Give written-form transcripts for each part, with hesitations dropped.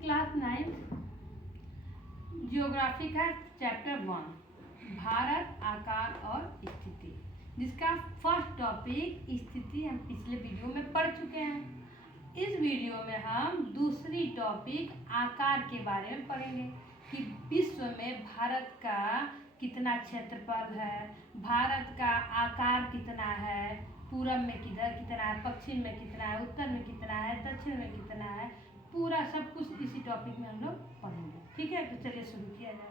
Class 9 geography का chapter 1 Bharat आकार और स्थिति, जिसका फर्स्ट टॉपिक स्थिति हम पिछले वीडियो में पढ़ चुके हैं। इस वीडियो में हम दूसरी टॉपिक आकार के बारे में पढ़ेंगे कि विश्व में भारत का कितना क्षेत्रफल है, भारत का आकार कितना है, पूरब में कितना है, पश्चिम में कितना है, उत्तर में कितना है, दक्षिण में कितना है, पूरा सब कुछ इसी टॉपिक में हम लोग पढ़ेंगे। ठीक है, तो चलिए शुरू किया जाए।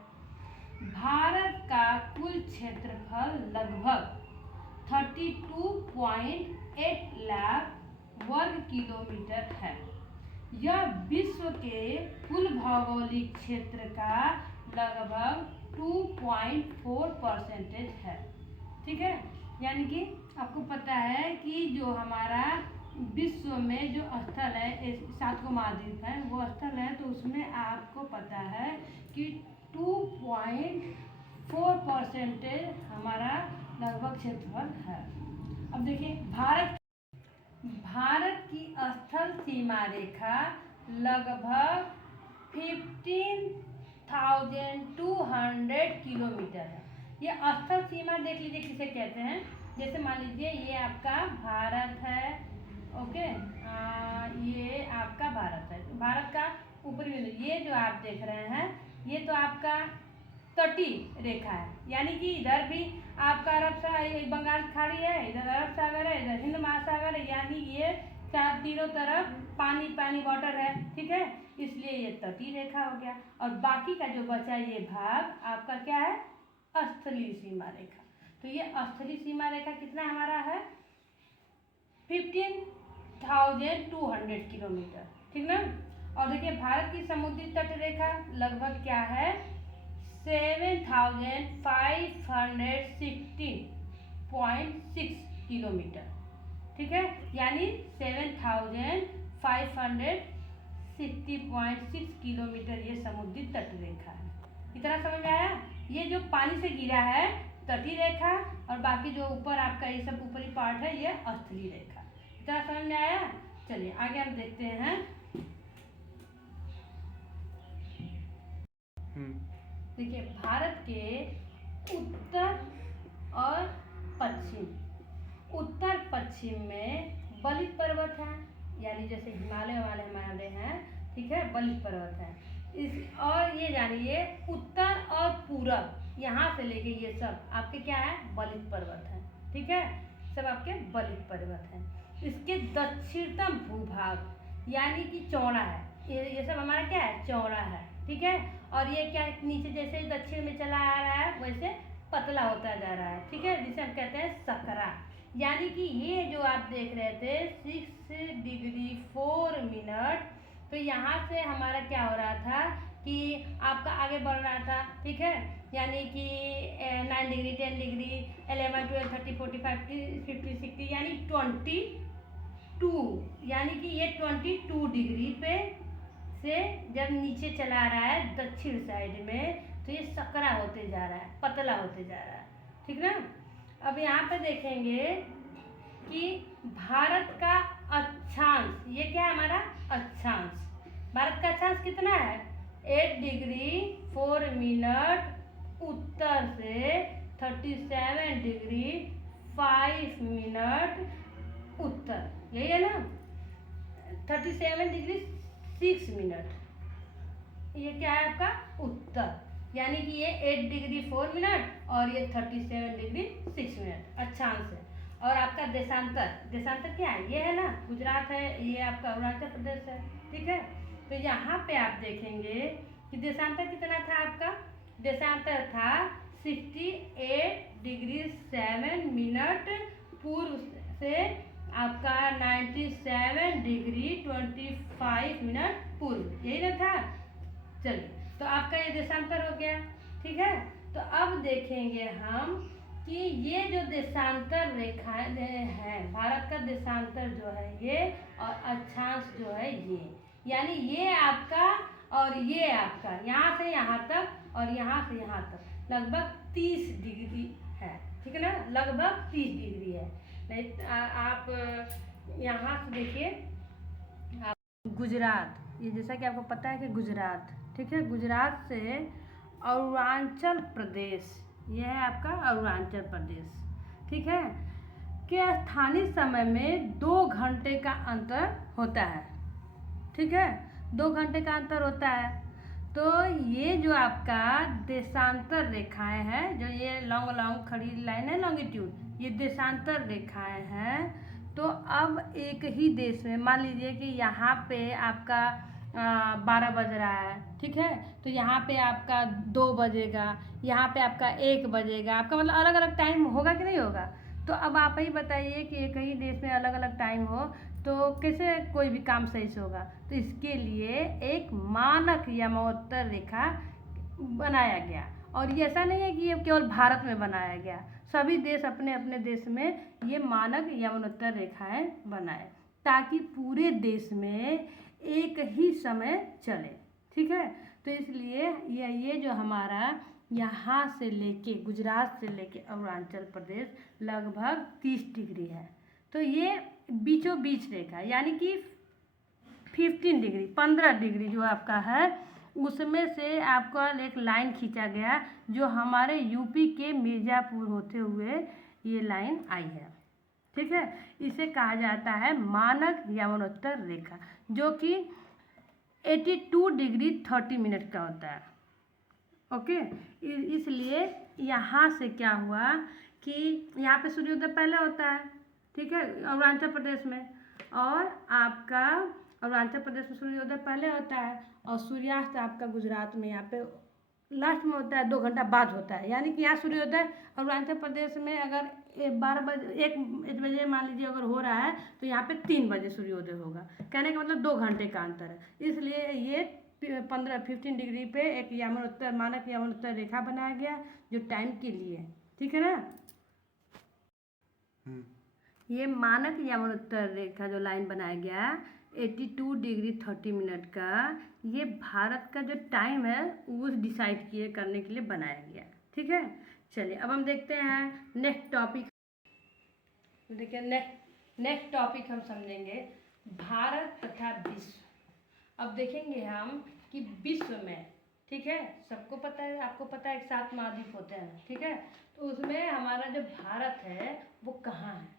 भारत का कुल क्षेत्रफल लगभग 32.8 लाख वर्ग किलोमीटर है। यह विश्व के कुल भौगोलिक क्षेत्र का लगभग 2.4% है। ठीक है, यानी कि आपको पता है कि जो हमारा विश्व में जो स्थल है, 7 को महाद्वीप है, वो स्थल है, तो उसमें आपको पता है कि 2.4% हमारा लगभग क्षेत्रफल है। अब देखिए भारत की स्थल सीमा रेखा लगभग 15,200 किलोमीटर है। ये स्थल सीमा देख लीजिए किसे कहते हैं। जैसे मान लीजिए ये आपका भारत है, ओके, ये आपका भारत है, भारत का ऊपरी बिंदु ये जो आप देख रहे हैं, ये तो आपका तटीय रेखा है, यानी कि इधर भी आपका बंगाल की खाड़ी है, इधर अरब सागर है, इधर हिंद महासागर है, यानी ये तीनों तरफ पानी पानी वाटर है। ठीक है, इसलिए ये तटीय रेखा हो गया। और बाकी का जो बचा ये भाग आपका क्या है, स्थलीय सीमा रेखा। तो ये स्थलीय सीमा रेखा कितना हमारा है, 15,200 किलोमीटर। ठीक ना। और देखिए भारत की समुद्री तट रेखा लगभग क्या है, 7,516.6 किलोमीटर। ठीक है, यानी 7,560.6 किलोमीटर ये समुद्री तट रेखा है। इतना समझ में आया। ये जो पानी से घिरा है तटीय रेखा, और बाकी जो ऊपर आपका ये सब ऊपरी पार्ट है ये स्थलीय रेखा। इतना समझ में आया। चलिए आगे हम देखते हैं। देखिए भारत के उत्तर और पश्चिम, उत्तर पश्चिम में बलित पर्वत है, यानी जैसे हिमालय वाले हमारे हैं। ठीक है, बलित पर्वत है। और ये जानिए उत्तर और पूरब, यहाँ से लेके ये सब आपके क्या है, बलित पर्वत है। ठीक है, सब आपके बलित पर्वत है। इसके दक्षिणतम भूभाग यानी कि चौड़ा है, ये सब हमारा क्या है, चौड़ा है। ठीक है, और ये क्या नीचे जैसे दक्षिण में चला आ रहा है वैसे पतला होता जा रहा है। ठीक है, जिसे हम कहते हैं सकरा। यानी कि ये जो आप देख रहे थे 6 डिग्री 4 मिनट, तो यहाँ से हमारा क्या हो रहा था कि आपका आगे बढ़ रहा था। ठीक है, यानी कि 9 डिग्री 10 डिग्री 11 12 13 45 50 60 यानी 22, यानी कि ये 22 डिग्री पे से जब नीचे चला रहा है दक्षिण साइड में, तो ये सकरा होते जा रहा है, पतला होते जा रहा है। ठीक ना। अब यहाँ पे देखेंगे कि भारत का अक्षांश, ये क्या है हमारा अक्षांश, भारत का अक्षांश कितना है, 8 डिग्री 4 मिनट उत्तर से 37 डिग्री 5 मिनट उत्तर, यही है ना, 37 डिग्री 6 मिनट, ये क्या है आपका उत्तर, यानी कि ये 8 डिग्री 4 मिनट और ये 37 डिग्री 6 मिनट अक्षांश है। और आपका देशांतर, देशांतर क्या है, ये है ना गुजरात है, ये आपका अरुणाचल प्रदेश है। ठीक है, तो यहाँ पे आप देखेंगे कि देशांतर कितना था आपका, देशांतर था 68 डिग्री 7 मिनट पूर्व से आपका 97 डिग्री 25 मिनट पूर्व, यही ना था। चलिए, तो आपका ये देशांतर हो गया। ठीक है, तो अब देखेंगे हम कि ये जो देशांतर रेखाएं हैं, भारत का देशांतर जो है ये, और अक्षांश जो है ये, यानी ये आपका और ये आपका, यहाँ से यहाँ तक और यहाँ से यहाँ तक लगभग 30 डिग्री है। ठीक है ना, लगभग 30 डिग्री है। नहीं आप यहाँ से देखिए, गुजरात, ये जैसा कि आपको पता है कि गुजरात, ठीक है, गुजरात से अरुणाचल प्रदेश, ये है आपका अरुणाचल प्रदेश, ठीक है, के स्थानीय समय में 2 घंटे का अंतर होता है, ठीक है, 2 घंटे का अंतर होता है। तो ये जो आपका देशांतर रेखाएं हैं, जो ये लॉन्ग खड़ी लाइन है लॉन्गिट्यूड, ये देशांतर रेखाएं हैं। तो अब एक ही देश में मान लीजिए कि यहाँ पे आपका 12 बज रहा है, ठीक है, तो यहाँ पे आपका 2 बजेगा, यहाँ पे आपका 1 बजेगा, आपका मतलब अलग अलग टाइम होगा कि नहीं होगा। तो अब आप ही बताइए कि एक ही देश में अलग अलग टाइम हो तो कैसे कोई भी काम सही से होगा। तो इसके लिए एक मानक यमोत्तर रेखा बनाया गया, और ये ऐसा नहीं है कि ये केवल भारत में बनाया गया, सभी देश अपने अपने देश में ये मानक यमोत्तर रेखाएं बनाए ताकि पूरे देश में एक ही समय चले, ठीक है। तो इसलिए ये जो हमारा यहाँ से लेके गुजरात से लेके अरुणाचल प्रदेश लगभग 30 डिग्री है। तो ये बीचों बीच रेखा यानी कि 15 डिग्री 15 डिग्री जो आपका है उसमें से आपका एक लाइन खींचा गया जो हमारे यूपी के मिर्ज़ापुर होते हुए ये लाइन आई है, ठीक है। इसे कहा जाता है मानक यमनोत्तर रेखा, जो कि 82 डिग्री 30 मिनट का होता है, ओके। इसलिए यहाँ से क्या हुआ कि यहाँ पे सूर्योदय पहले होता है, ठीक है, अरुणाचल प्रदेश में, और आपका अरुणाचल प्रदेश में सूर्योदय पहले होता है और सूर्यास्त आपका गुजरात में यहाँ पे लास्ट में होता है, 2 घंटा बाद होता है। यानी कि यहाँ सूर्योदय अरुणाचल प्रदेश में अगर 12 बजे 1 बजे मान लीजिए अगर हो रहा है तो यहाँ पे 3 बजे सूर्योदय होगा, कहने का मतलब 2 घंटे का अंतर है। इसलिए ये 15 डिग्री पे एक यमनोत्तर मानक यमनोत्तर रेखा बनाया गया जो टाइम के लिए, ठीक है ना। ये मानक यमनोत्तर रेखा जो लाइन बनाया गया 82 डिग्री 30 मिनट का, ये भारत का जो टाइम है वो डिसाइड किए करने के लिए बनाया गया, ठीक है। चलिए अब हम देखते हैं नेक्स्ट टॉपिक। देखिए नेक्स्ट टॉपिक हम समझेंगे भारत तथा विश्व। अब देखेंगे हम कि विश्व में, ठीक है, सबको पता है, आपको पता है 7 महाद्वीप होते हैं, ठीक है, तो उसमें हमारा जो भारत है वो कहाँ है।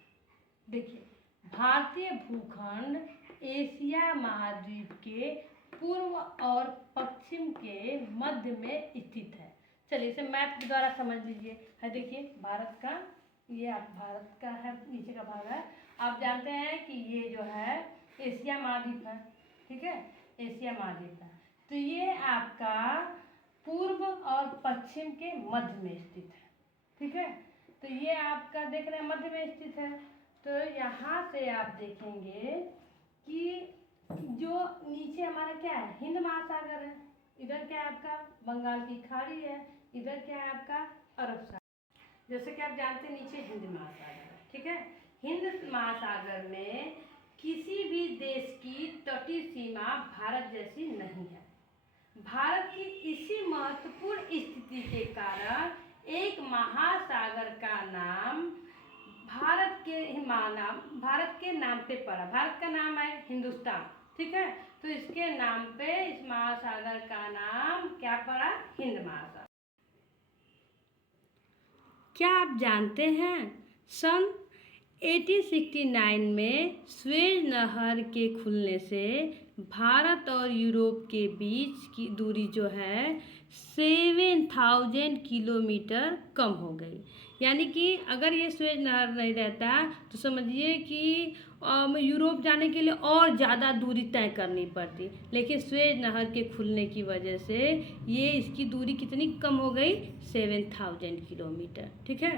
देखिए भारतीय भूखंड एशिया महाद्वीप के पूर्व और पश्चिम के मध्य में स्थित है। चलिए इसे मैप के द्वारा समझ लीजिए। है देखिए भारत का, ये आप भारत का है, नीचे का भाग है। आप जानते हैं कि ये जो है एशिया महाद्वीप है, ठीक है, एशिया महाद्वीप है। तो ये आपका पूर्व और पश्चिम के मध्य में स्थित है, ठीक है। तो ये आपका देख रहे हैं मध्य में स्थित है। तो यहाँ से आप देखेंगे कि जो नीचे हमारा क्या है हिंद महासागर है, इधर क्या है आपका बंगाल की खाड़ी है, इधर क्या है आपका अरब सागर। जैसे कि आप जानते हैं नीचे हिंद महासागर है, ठीक है। हिंद महासागर में किसी भी देश की तटीय सीमा भारत जैसी नहीं है। भारत की इसी महत्वपूर्ण स्थिति के कारण एक महासागर का नाम भारत के नाम पे पड़ा। भारत का नाम है हिंदुस्तान, ठीक है, तो इसके नाम पे इस महासागर का नाम क्या पड़ा, हिंद महासागर। क्या आप जानते हैं सन 1869 में स्वेज नहर के खुलने से भारत और यूरोप के बीच की दूरी जो है 7000 किलोमीटर कम हो गई। यानी कि अगर ये स्वेज नहर नहीं रहता तो समझिए कि यूरोप जाने के लिए और ज़्यादा दूरी तय करनी पड़ती, लेकिन स्वेज नहर के खुलने की वजह से ये इसकी दूरी कितनी कम हो गई, 7000 किलोमीटर, ठीक है।